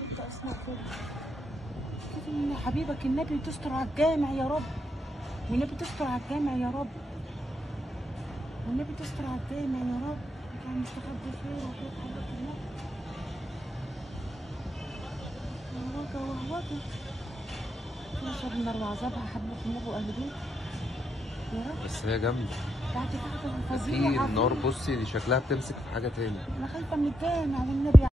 كنت اسمع كده ان حبيبك النبي تستر على الجامع يا رب، والنبي تستر على الجامع يا رب، والنبي تستر على الجامع يا رب. كان مستخبي خير وحياة حبيبك النبي. وهوجة نشر النار وعذابها حبيبك النبي واهل بيته يا رب. بس هي جامده. بعد كده في فظيعة النار، بصي دي شكلها بتمسك في حاجه تاني. انا خايفة من الجامع والنبي.